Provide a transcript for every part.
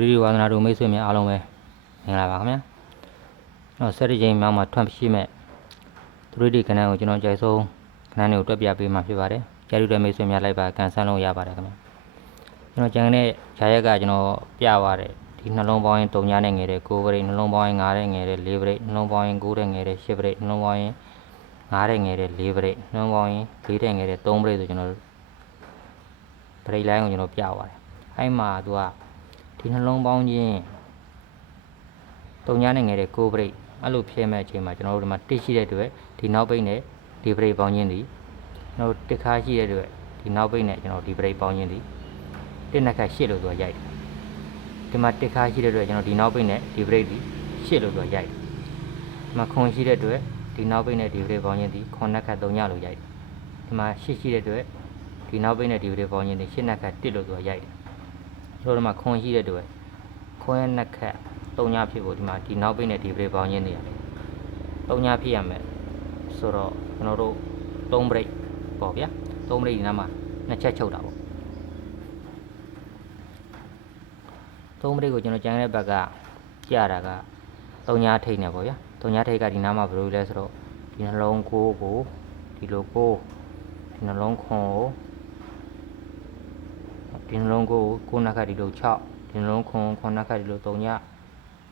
သူရီဝါသနာတို့မိတ်ဆွေများအားလုံးပဲမင်္ဂလာပါခင်ဗျာကျွန်တော်7ချိန်မြောက်မှာထွန့်ရှိမဲ့သူရီကဏ္ဍကိုကျွန်တော်ကြိုက်ဆုံးကဏ္ဍတွေကိုတွက်ပြပေးမှာဖြစ်ပါတယ်ကြားရတဲ့မိတ်ဆွေများလိုက်ပါကန်ဆန်းလို့ရပါတယ်ခင်ဗျာကျွန်တော်ကြံတဲ့ဈာရက်ကကျွန်တော်ပြသွားတယ်ဒီနှလုံးပေါင်းရင်3ညနဲ့ငယ်တဲ့9ပရိတ်နှလုံးပေါင်းရင်9တဲ့ငယ်တဲ့4ပရိတ်နှလုံးပေါင်းရင်9တဲ့ငယ်တဲ့10ပရိတ်နှလုံးပေါင်းရင်9တဲ့ငယ်တဲ့4ပရိတ်နှလုံးပေါင်းရင်4တဲ့ငယ်တဲ့3ပရိတ်ဆိုကျွန်တော်ပရိတ်လိုင်းကိုကျွန်တော်ပြသွားတယ်အဲ့မှာသူကဒီနှလုံးပေါင်းခြင်း3ညနဲ့ငယ်တဲ့9ပရိတ်အဲ့လိုဖြစ်မဲ့အချိန်မှာကျွန်တော်တို့ဒီမှာတစ်ရှိတဲ့အတွက်ဒီနောက်ပိတ်နဲ့ဒီပရိတ်ပေါင်းခြင်းဒီကျွန်တော်တစ်ခါရှိတဲ့အတွက်ဒီနောက်ပိတ်နဲ့ကျွန်တော်ဒီပရိတ်ပေါင်းခြင်းဒီတစ်နှစ်ခါ8လို့ဆိုရိုက်ဒီမှာတစ်ခါရှိတဲ့အတွက်ကျွန်တော်ဒီနောက်ပိတ်နဲ့ဒီပရိတ်ဒီ8လို့ဆိုရိုက်ဒီမှာခွန်ရှိတဲ့အတွက်ဒီနောက်ပိတ်နဲ့ဒီပရိတ်ပေါင်းခြင်းဒီခွန်နှစ်ခါ3ညလို့ရိုက်ဒီမှာ8ရှိတဲ့အတွက်ဒီနောက်ပိတ်နဲ့ဒီပရိတ်ပေါင်းခြင်းဒီ8နှစ်ခါ1လို့ဆိုရိုက်ဆိုတော့ဒီမှာခွန်ရှိတဲ့အတွက်ခွန်ရဲ့နှစ်ခါ3ညဖြစ်ဖို့ဒီမှာဒီနောက်ပိတ်နဲ့ဒီပရိတ်ပေါင်းခြင်းတွေ3ညဖြစ်ရမယ်ဆိုတော့ကျွန်တော်တို့3ပရိတ်ပေါ့ဗျာ3ပရိတ်ဒီနားမှာနှစ်ချက်ချုပ်တာပေါ့3ပရိတ်ကိုကျွန်တော်ကြံတဲ့ဘက်ကကြာတာက3ညထိတ်နေပေါ့ဗျာ3ညထိတ်ကဒီနားမှာဘယ်လိုလဲဆိုတော့ဒီနှလုံး9ကိုဒီလို9ဒီနှလုံးခွန်ကိုဒီနှလုံးကို9နှစ်ခါဒီလို6ဒီနှလုံးခွန်9နှစ်ခါဒီလို3ည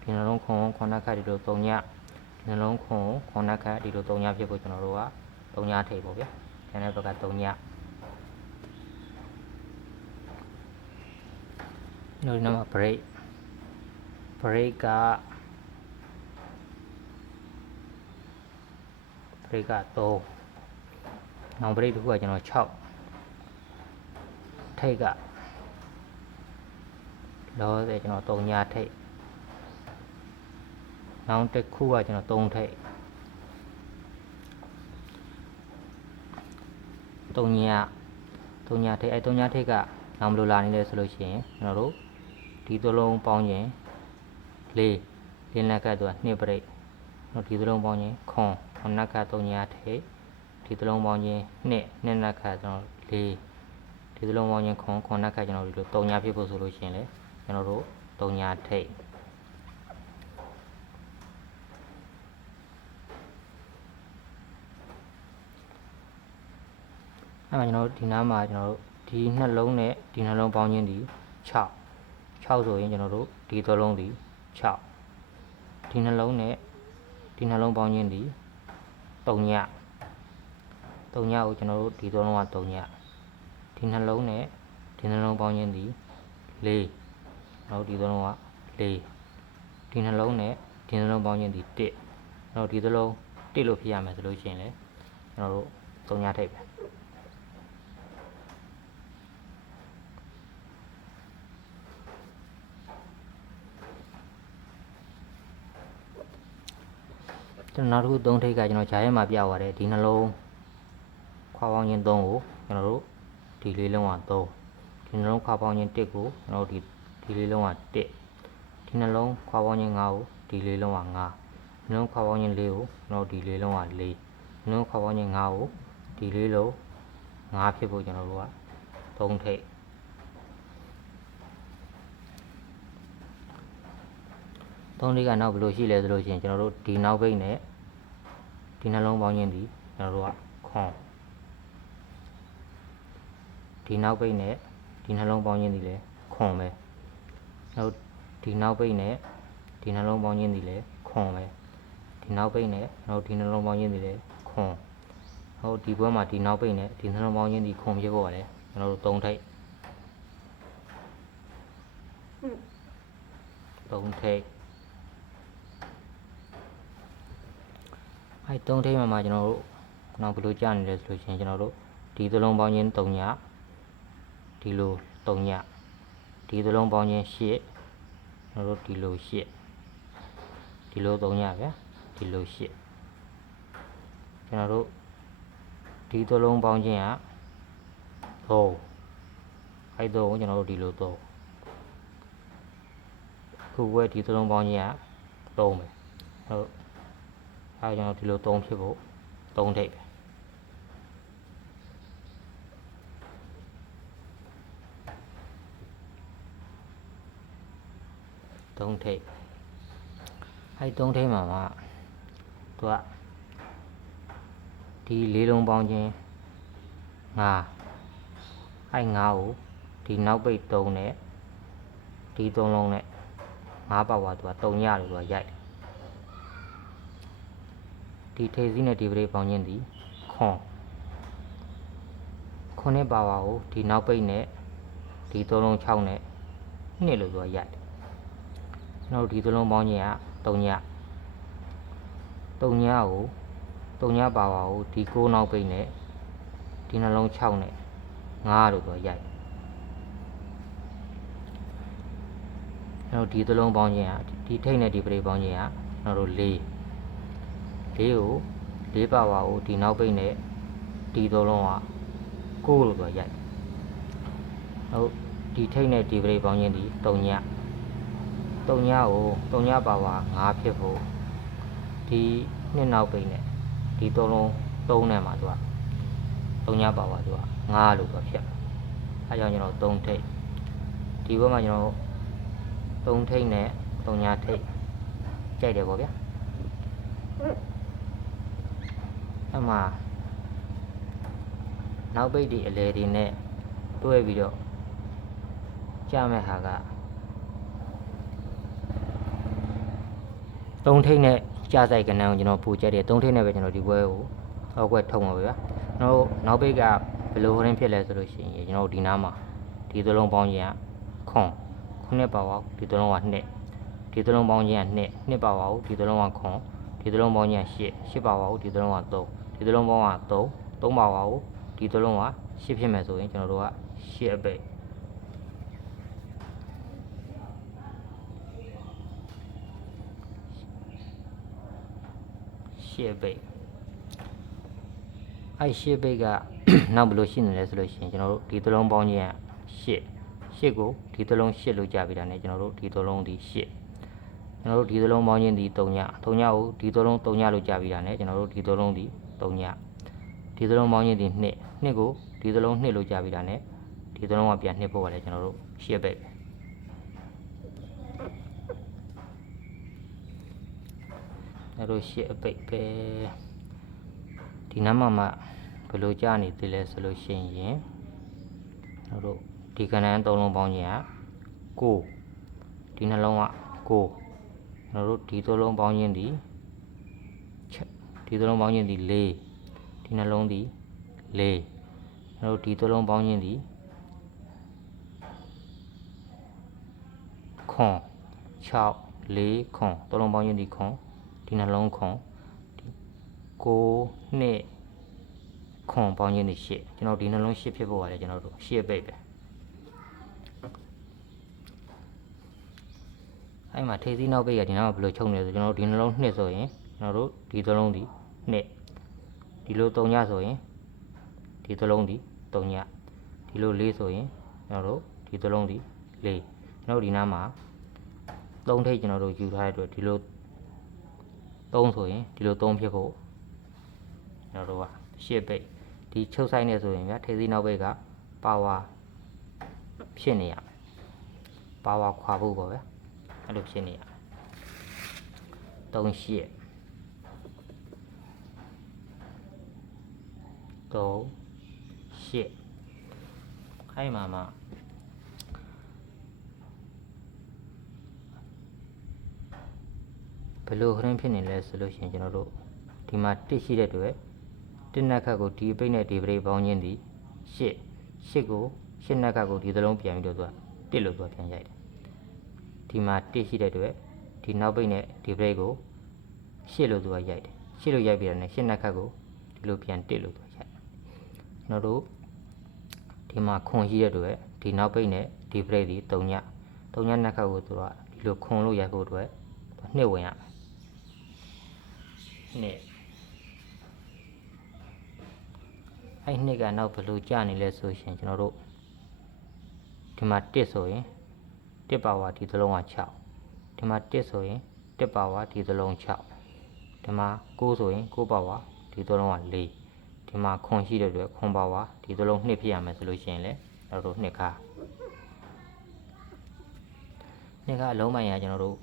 ဒီနှလုံးခွန်9နှစ်ခါဒီလို3ညဒီနှလုံးခွန်9နှစ်ခါဒီလို3ညဖြစ်ဖို့ကျွန်တော်တို့က3ညထိပ်ပေါ့ဗျာကျန်တဲ့ဘက်က3ညဒီနာမှာ break က3နောက် break တစ်ခုကကျွန်တော်6ထိပ်ကလောဆယ်ကျွန်တော်3ညထိပ်နောက်တစ်ခုကကျွန်တော်3ထိပ်3ညထိပ်အဲ3ညထိပ်ကနောက်မလို့လာနေလဲဆိုလို့ရှိရင်ကျွန်တော်တို့ဒီသလုံးပေါင်းရင်4လက်ကသူက2ပရိတ်တော့ဒီသလုံးပေါင်းရင်ခွန်နက်က3ညထိပ်ဒီသလုံးပေါင်းရင်2နက်ကကျွန်တော်4ဒီသလုံးပေါင်းရင်ခွန်နက်ကကျွန်တော်ဒီလို3ညဖြစ်ဖို့ဆိုလို့ရှိရင်လေကျွန်တော်တို့3ညထိပ်အဲ့မှာကျွန်တော်ဒီနားမှာကျွန်တော်တို့ဒီနှလုံးနဲ့ဒီနှလုံးပေါင်းခြင်းဒီ6ဆိုရင်ကျွန်တော်တို့ဒီသလုံးဒီ6ဒီနှလုံးနဲ့ဒီနှလုံးပေါင်းခြင်းဒီ3ညကိုကျွန်တော်တို့ဒီသလုံးက3ညဒီနှလုံးနဲ့ဒီနှလုံးပေါင်းခြင်းဒီ4နောက်ဒီသလုံးက4ဒီနှလုံးနဲ့ဒီနှလုံးပေါင်းခြင်းဒီ1နောက်ဒီသလုံး1လို့ဖြစ်ရမယ်ဆိုလို့ရှိရင်လေကျွန်တော်တို့3ညထိပ်ပဲကျွန်တော်နောက်တစ်ခု3ထိပ်ကကျွန်တော်ဂျာရဲမှာပြသွားတယ်ဒီနှလုံးခွာပေါင်းခြင်း3ကိုကျွန်တော်တို့ဒီလေးလုံးက3ဒီနှလုံးခွာပေါင်းခြင်း1ကိုကျွန်တော်တို့ဒီလေးလုံးက1ဒီနှလုံးခွာပေါင်းခြင်း5ကိုဒီလေးလုံးက5နှလုံးခွာပေါင်းခြင်း4ကိုကျွန်တော်ဒီလေးလုံးက4နှလုံးခွာပေါင်းခြင်း5ကိုဒီလေးလုံး5ဖြစ်ဖို့ကျွန်တော်တို့က3ထိပ်3ထိပ်ကနောက်ဘယ်လိုရှိလဲဆိုလို့ရှိရင်ကျွန်တော်တို့ဒီနောက်ဘိတ်နဲ့ဒီနှလုံးပေါင်းခြင်းဒီကျွန်တော်တို့ကခွန်ဒီနောက်ဘိတ်နဲ့ဒီနှလုံးပေါင်းခြင်းဒီလေခွန်ပဲနောက်ဒီနောက်ဘိတ်နဲ့ဒီနှလုံးပေါင်းခြင်းဒီလေခွန်ပဲဒီနောက်ဘိတ်နဲ့နောက်ဒီနှလုံးပေါင်းခြင်းဒီလေခွန်ဟုတ်ဒီဘွဲမှာဒီနောက်ဘိတ်နဲ့ဒီနှလုံးပေါင်းခြင်းဒီခွန်ဖြစ်ဖို့ရတယ်ကျွန်တော်တို့3ထိပ်အဲ3ထိပ်မှာကျွန်တော်တို့နောက်ဘယ်လိုကြာနေလဲဆိုလို့ရှိရင်ကျွန်တော်တို့ဒီသလုံးပေါင်းခြင်း3ညဒီလို3ညဒီသလုံးပေါင်းခြင်း8ကျွန်တော်တို့ဒီလို8ဒီလို3ညဗျာဒီလို8ကျွန်တော်တို့ဒီသလုံးပေါင်းခြင်းက3အဲ3ကိုကျွန်တော်တို့ဒီလို3ခုဘွဲဒီသလုံးပေါင်းခြင်းက3ပဲဟုတ်အဲကျွန်တော်ဒီလို3ဖြစ်ဖို့3ထိပ်ပဲ 3ထိပ်အဲ့3ထိပ်မှာသူကဒီ၄လုံးပေါင်းခြင်း5အဲ့5ကိုဒီနောက်ပိတ်3နဲ့ဒီ3လုံးနဲ့5ပါဝါသူက3ညလို့သူကရိုက်တယ်ဒီထိပ်စီးနဲ့ဒီပရိပေါင်းခြင်းဒီ9ပါဝါကိုဒီနောက်ပိတ်နဲ့ဒီ3လုံး6နဲ့2လို့သူကရိုက်တယ်ကျွန်တော်တို့ဒီ3လုံးပေါင်းခြင်းက3ညကို3ညပါဝါကိုဒီ9နောက်ပိတ်နဲ့ဒီနှလုံး6နဲ့5လို့သူကရိုက်ကျွန်တော်ဒီ3လုံးပေါင်းခြင်းကဒီထိပ်နဲ့ဒီပရိပေါင်းခြင်းကကျွန်တော်တို့4ကို4ပါဝါကိုဒီနောက်ပိတ်နဲ့ဒီ3လုံးက9လို့သူကရိုက်ဟုတ်ဒီထိပ်နဲ့ဒီပရိပေါင်းခြင်းဒီ3ညကို3ညပါဝါ5ဖြစ်ဖို့ဒီနှစ်နောက်ပိတ်နဲ့ဒီ3လုံး3နဲ့မှာသူက3ညပါဝါသူက5လို့သူကဖြစ်အဲကြောင့်ကျွန်တော်3ထိပ်ဒီဘက်မှာကျွန်တော်3ထိပ်နဲ့3ညထိပ်ကြိုက်တယ်ပေါ့ဗျာအဲ့မှာနောက်ပိတ်ဒီအလဲတွေနဲ့တွဲပြီးတော့ကြမဲ့ဟာက3ထိပ်နဲ့ကြာဆိုင်ကဏ္ဍကိုကျွန်တော်ပူချက်တယ်3ထိပ်နဲ့ပဲကျွန်တော်ဒီဘွဲကိုအောက်ဘက်ထုံပါဗျာကျွန်တော်နောက်ပိတ်ကဘယ်လိုဟိုရင်းဖြစ်လဲဆိုလို့ရှိရင်ကျွန်တော်ဒီနားမှာဒီသလုံးပေါင်းခြင်းက9ပါဝါဒီသလုံးက2ဒီသလုံးပေါင်းခြင်းက2ပါဝါကိုဒီသလုံးက9ဒီသလုံးပေါင်းခြင်းက8ပါဝါကိုဒီသလုံးက3ဒီသလုံးပေါင်းက3ပါဝါကိုဒီသလုံးက8ဖြစ်မယ်ဆိုရင်ကျွန်တော်တို့က8အပိတ်8ပိတ်အဲ့8ပိတ်ကနောက်ဘယ်လိုရှိနေလဲဆိုလို့ရှိရင်ကျွန်တော်တို့ဒီသလုံးပေါင်းခြင်းက8ကိုဒီသလုံး8လို့ကြာပြီးတာ ਨੇ ကျွန်တော်တို့ဒီသလုံးဒီ8ကျွန်တော်တို့ဒီသလုံးပေါင်းခြင်းဒီ3ညကိုဒီသလုံး3ညလို့ကြာပြီးတာ ਨੇ ကျွန်တော်တို့ဒီသလုံးဒီ3ညဒီသလုံးပေါင်းခြင်းဒီ2ကိုဒီသလုံး2လို့ကြာပြီးတာ ਨੇ ဒီသလုံးကပြန်2ဖို့ရတယ်ကျွန်တော်တို့8ပိတ်အဲ့လို8အပိတ်ပဲဒီနားမှာမှဘယ်လိုကြာနေသေးလဲဆိုလို့ရှိရင်ကျွန်တော်တို့ဒီကဏ္ဍ3လုံးပေါင်းခြင်းက9ဒီနှလုံးက9ကျွန်တော်တို့ဒီ3လုံးပေါင်းခြင်းဒီ3လုံးပေါင်းခြင်းဒီ4ဒီနှလုံးဒီ4ကျွန်တော်တို့ဒီ3လုံးပေါင်းခြင်းဒီ6 4 3လုံးပေါင်းခြင်းဒီဒီနှလုံး9 2ခွန်ပေါင်းခြင်းဒီ8ကျွန်တော်ဒီနှလုံး8ဖြစ်ဖို့ရတယ်ကျွန်တော်တို့8ပိတ်ပဲအဲ့မှာထိပ်စီးနောက်ပိတ်ကဒီနားမှာဘယ်လိုချုပ်နေလဲဆိုကျွန်တော်တို့ဒီနှလုံး2ဆိုရင်ကျွန်တော်တို့ဒီသလုံးဒီ2ဒီလို3ညဆိုရင်ဒီသလုံးဒီ3ညဒီလို4ဆိုရင်ကျွန်တော်တို့ဒီသလုံးဒီ4ကျွန်တော်ဒီနားမှာ3ထိပ်ကျွန်တော်တို့ယူထားတဲ့အတွက်ဒီလို3ဆိုရင်ဒီလို3ဖြစ်ဖို့ကျွန်တော်တို့က8ပိတ်ဒီချုပ်ဆိုင်နေဆိုရင်ဗျာထိပ်စီးနောက်ပိတ်ကပါဝါဖြစ်နေရမယ်ပါဝါခွာဖို့ပေါ့ဗျာအဲ့လိုဖြစ်နေရ3 8 ခိုင်းမှာဘယ်လိုခရင်ဖြစ်နေလဲဆိုလို့ရှိရင်ကျွန်တော်တို့ဒီမှာတစ်ရှိတဲ့အတွက်တစ်နက်ခတ်ကိုဒီအပိတ်နဲ့ဒီပရိပေါင်းခြင်းဒီ8ကို8နက်ကကိုဒီသလုံးပြန်ပြီးတော့သူက1လို့သူကပြန်ရိုက်တယ်ဒီမှာတစ်ရှိတဲ့အတွက်ဒီနောက်ပိတ်နဲ့ဒီပရိကို8လို့သူကရိုက်တယ်8လို့ရိုက်ပြီးတော့ね8နက်ခတ်ကိုဒီလိုပြန်1လို့သူကရိုက်ကျွန်တော်တို့ဒီမှာခွန်ရှိတဲ့အတွက်ဒီနောက်ပိတ်နဲ့ဒီပရိဒီ3ညနက်ခတ်ကိုသူကဒီလိုခွန်လို့ရိုက်ဖို့အတွက်2ဝင်ရမယ်2အဲ့2ကနောက်ဘယ်လိုကြာနေလဲဆိုရှင်ကျွန်တော်တို့ဒီမှာ1ဆိုရင်1ပါဝါဒီသလုံးက6ဒီမှာ1ဆိုရင်1ပါဝါဒီသလုံး6ဒီမှာ9ဆိုရင်9ပါဝါဒီသလုံးက4ဒီမှာခွန်ရှိတဲ့အတွက်ခွန်ပါဝါဒီသလုံး2ဖြစ်ရမယ်ဆိုလို့ရှိရင်လေကျွန်တော်တို့2ခါ2 နှစ်ကအလုံးပိုင်းရကျွန်တော်တို့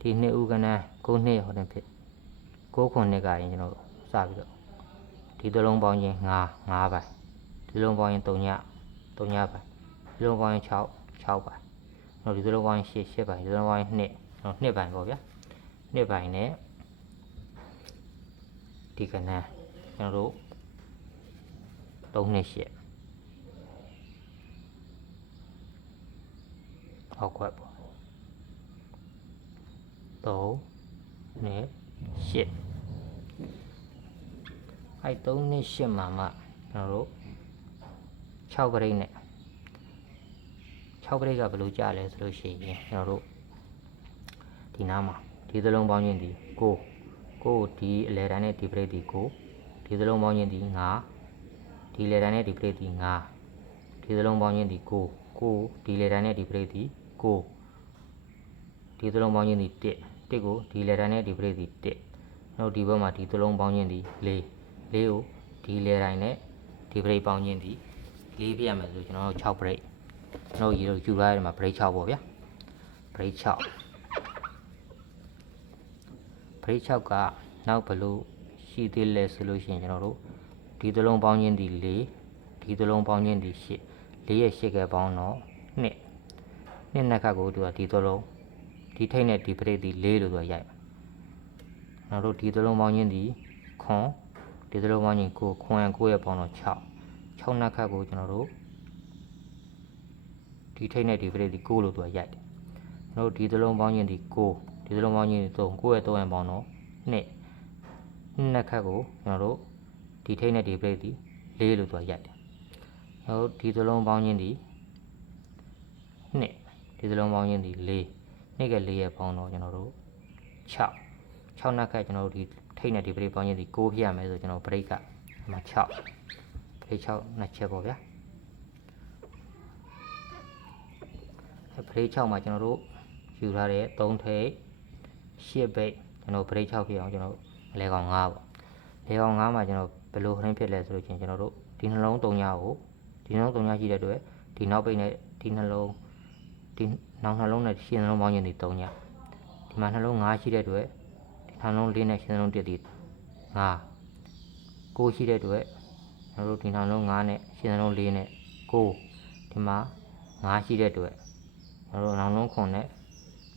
ဒီနှစ်ဦးကနန်း9နှစ်ဟိုတင်ဖြစ်9ခုနှစ်ကရင်ကျွန်တော်စပြီးတော့ဒီသလုံးပေါင်းချင်း9ပိုင်းဒီလုံးပေါင်းရင်3ညပိုင်းဒီလုံးပေါင်းရင်6ပိုင်းတော့ဒီသလုံးပေါင်းရင်8ပိုင်းဒီသလုံးပေါင်းရင်2ပိုင်းပေါ့ဗျာ2ပိုင်းနဲ့ဒီကနန်းကျွန်တော်တို့3နှစ်8ဟောက်ခွက်ပေါ့3နှစ်8အဲ့3နှစ်8မှာမှကျွန်တော်တို့6ပရိတ်နဲ့6ပရိတ်ကဘယ်လိုကြလဲဆိုလို့ရှိရင်ကျွန်တော်တို့ဒီနားမှာဒီသလုံးပေါင်းချင်းဒီကိုဒီအလဲတိုင်းနဲ့ဒီပရိတ်ဒီကိုဒီသလုံးပေါင်းချင်းဒီ9ဒီလေတိုင်းနဲ့ဒီပရိတ်ဒီ9ဒီသလုံးပေါင်းချင်းဒီကိုဒီလေတိုင်းနဲ့ဒီပရိတ်ဒီကိုဒီသလုံးပေါင်းချင်းဒီ1ကိုဒီလေတိုင်းနဲ့ဒီပရိတ်ဒီ1နောက်ဒီဘက်မှာဒီသလုံးပေါင်းချင်းဒီ4ကိုဒီလေတိုင်းနဲ့ဒီပရိတ်ပေါင်းချင်းဒီ4ပြရမယ်ဆိုကျွန်တော်တို့6ပရိတ်ကျွန်တော်ယူထားရမှာပရိတ်6ပေါ့ဗျာပရိတ်6ကနောက်ဘလို့ရှိသေးလဲဆိုလို့ရှိရင်ကျွန်တော်တို့ဒီသလုံးပေါင်းချင်းဒီ4ဒီသလုံးပေါင်းချင်းဒီ8 4ရဲ့8ကပေါင်းတော့2နှစ်ခတ်ကိုသူကဒီသလုံးဒီထိတ်နဲ့ဒီပရိတ်ဒီ4လို့သူကရိုက်နောက်တို့ဒီသလုံးပေါင်းချင်းဒီခွန်ဒီသလုံးပေါင်းချင်း9ခွန်9ရဲ့ပေါင်းတော့6နှစ်ခတ်ကိုကျွန်တော်တို့ဒီထိတ်နဲ့ဒီပရိတ်ဒီ9လို့သူကရိုက်တယ်နောက်ဒီသလုံးပေါင်းချင်းဒီ9ဒီသလုံးပေါင်းချင်းဒီ3 9ရဲ့3ရဲ့ပေါင်းတော့2နှစ်ခတ်ကိုကျွန်တော်တို့ဒီထိတ်နဲ့ဒီပရိတ်ဒီ4လို့သူကရိုက်တယ်နောက်ဒီသလုံးပေါင်းချင်းဒီ2ဒီသလုံးပေါင်းချင်းဒီ4နှစ်က4ရဲ့ပေါင်းတော့ကျွန်တော်တို့6နှစ်ခတ်ကျွန်တော်တို့ဒီထိတ်နဲ့ဒီပရိတ်ပေါင်းချင်းဒီ9ပြရမယ်ဆိုကျွန်တော်ပရိတ်ကမှာ6ပရိတ်6နှစ်ချက်ပေါ့ဗျာပရိတ်6မှာကျွန်တော်တို့ယူထားတဲ့3ထိတ်8ပိတ်ကျွန်တော်ပရိတ်6ပြအောင်ကျွန်တော်လေကောင်5ပေါ့လေကောင်5မှာကျွန်တော်ဘယ်လိုခရင်းဖြစ်လဲဆိုလို့ချင်းကျွန်တော်တို့ဒီနှလုံး3ညကိုဒီနှလုံး3ညရှိတဲ့အတွက်ဒီနောက်ပိတ်နဲ့ဒီနှလုံးဒီနောက်နှလုံးနဲ့ရှင်းနှလုံးပေါင်းချင်းဒီ3ညဒီမှာနှလုံး5ရှိတဲ့အတွက်ဒီနှလုံး4နဲ့ရှင်းနှလုံး1ဒီ5 9ရှိတဲ့အတွက်ကျွန်တော်တို့ဒီနှလုံး5နဲ့ရှင်းနှလုံး4နဲ့9ဒီမှာ5ရှိတဲ့အတွက်ကျွန်တော်တို့နှလုံး9နဲ့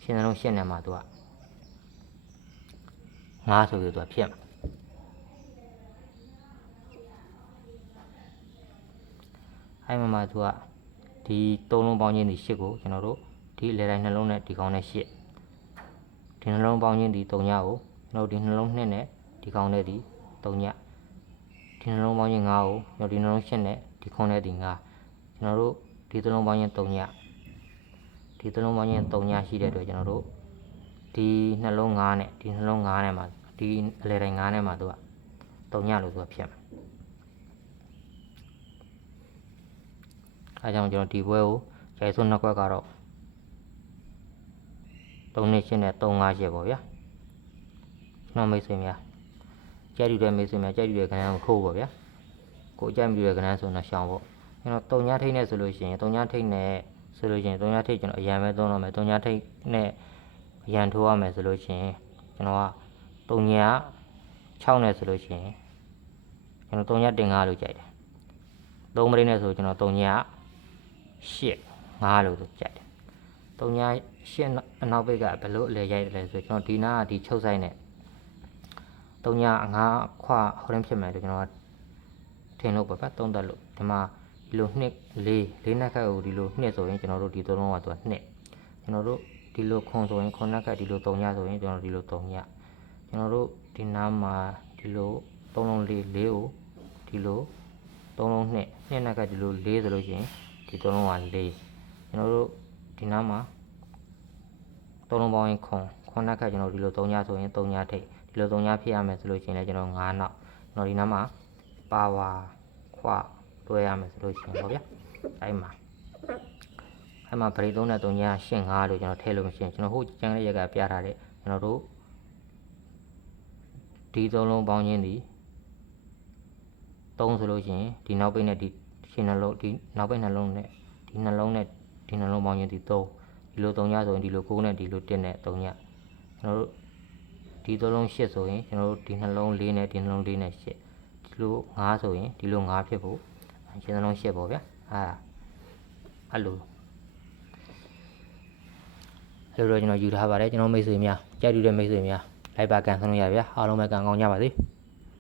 ရှင်းနှလုံး8နဲ့မှာသူက5ဆိုပြီးသူကဖြစ်မှာအဲ့မှာသူကဒီ3လုံးပေါင်းချင်းဒီ8ကိုကျွန်တော်တို့ဒီလေတိုင်းနှလုံးနဲ့ဒီကောင်နဲ့8ဒီနှလုံးပေါင်းချင်းဒီ3ညကိုကျွန်တော်ဒီနှလုံး2နဲ့ဒီကောင်နဲ့ဒီ3ညဒီနှလုံးပေါင်းချင်း5ကိုကျွန်တော်ဒီနှလုံး8နဲ့ဒီခွန်နဲ့ဒီ5ကျွန်တော်တို့ဒီ3လုံးပေါင်းချင်း3ညဒီ3လုံးပေါင်းချင်း3ညရှိတဲ့အတွက်ကျွန်တော်တို့ဒီနှလုံး5နဲ့ဒီနှလုံး5နဲ့မှာဒီအလဲတိုင်း9နဲ့မှာသူက3ညလို့သူကဖြစ်မှာအဲကြောင့်ကျွန်တော်ဒီဘွဲကိုဂျိုင်စွန်းနှစ်ခွက်ကတော့3နှစ်8နဲ့3 5 8ပေါ့ဗျာကျွန်တော်မိတ်ဆွေများကြိုက်တဲ့မိတ်ဆွေများကြိုက်တဲ့ကဏ္ဍကိုခိုးပေါ့ဗျာကိုကြိုက်ပြီးတဲ့ကဏ္ဍဆိုတော့ရှောင်းပေါ့ကျွန်တော်3ညထိတ်နဲ့ဆိုလို့ရှိရင်3ညထိတ်နဲ့ဆိုလို့ရှိရင်3ညထိတ်ကျွန်တော်အရန်ပဲသုံးတော့မယ်3ညထိတ်နဲ့အရန်ထိုးရမယ်ဆိုလို့ရှိရင်ကျွန်တော်က3ည6နဲ့ဆိုလို့ရှိရင်ကျွန်တော်3ညတင်5လို့ကြိုက်တယ်3မိနစ်နဲ့ဆိုကျွန်တော်3ည8 5လို့ကြိုက်တယ်3ည8အနောက်ဘက်ကဘယ်လိုအလဲရိုက်တယ်ဆိုကျွန်တော်ဒီနားကဒီချုပ်ဆိုင်နဲ့3ည5ခွဟိုရင်ဖြစ်မယ်လို့ကျွန်တော်ထင်လို့ပဲဗျသုံးသက်လို့ဒီမှာဒီလို2 4နှစ်ခတ်ကိုဒီလို2ဆိုရင်ကျွန်တော်တို့ဒီ3လုံးကသူက2ကျွန်တော်တို့ဒီလိုခွန်ဆိုရင်ခွန်နှစ်ခတ်ဒီလို3ညဆိုရင်ကျွန်တော်ဒီလို3ညကျွန်တော်တို့ဒီနားမှာဒီလို3လုံး4ကိုဒီလို3လုံး2နှစ်ကဒီလို4ဆိုလို့ရှိရင်ဒီ3လုံးက4ကျွန်တော်တို့ဒီနားမှာ3လုံးပေါင်းရင်ခွန်နှစ်ကကျွန်တော်ဒီလို3ညဆိုရင်3ညထိပ်ဒီလို3ညဖြစ်ရမယ်ဆိုလို့ရှိရင်လည်းကျွန်တော်9နောက်ကျွန်တော်ဒီနားမှာပါဝါခွတွဲရမယ်ဆိုလို့ရှိရင်ပေါ့ဗျာအဲ့မှာပရိ3နဲ့3ည8 5လို့ကျွန်တော်ထည့်လို့မရှိရင်ကျွန်တော်ဟိုကျန်တဲ့ရက်ကပြထားတဲ့ကျွန်တော်တို့ဒီ3လုံးပေါင်းချင်းဒီ3ဆိုလို့ရှိရင်ဒီနောက်ပိတ်နဲ့ဒီရှင်းနှလုံးဒီနောက်ပိတ်နှလုံးနဲ့ဒီနှလုံးနဲ့ဒီနှလုံးပေါင်းချင်းဒီ3 ဒီလို3ညဆိုရင်ဒီလို9နဲ့ဒီလို1နဲ့3ညကျွန်တော်တို့ဒီ3လုံး8ဆိုရင်ကျွန်တော်တို့ဒီနှလုံး4နဲ့ဒီနှလုံး4နဲ့8ဒီလို5ဆိုရင်ဒီလို5ဖြစ်ဖို့ရှင်းနှလုံး8ပေါ့ဗျာအဲ့လိုတော့ကျွန်တော်ယူထားပါတယ်ကျွန်တော်မိတ်ဆွေများကြိုက်တူတဲ့မိတ်ဆွေများလိုက်ပါကန်ဆောင်လို့ရဗျာအားလုံးပဲကန်ကောင်းကြပါစေ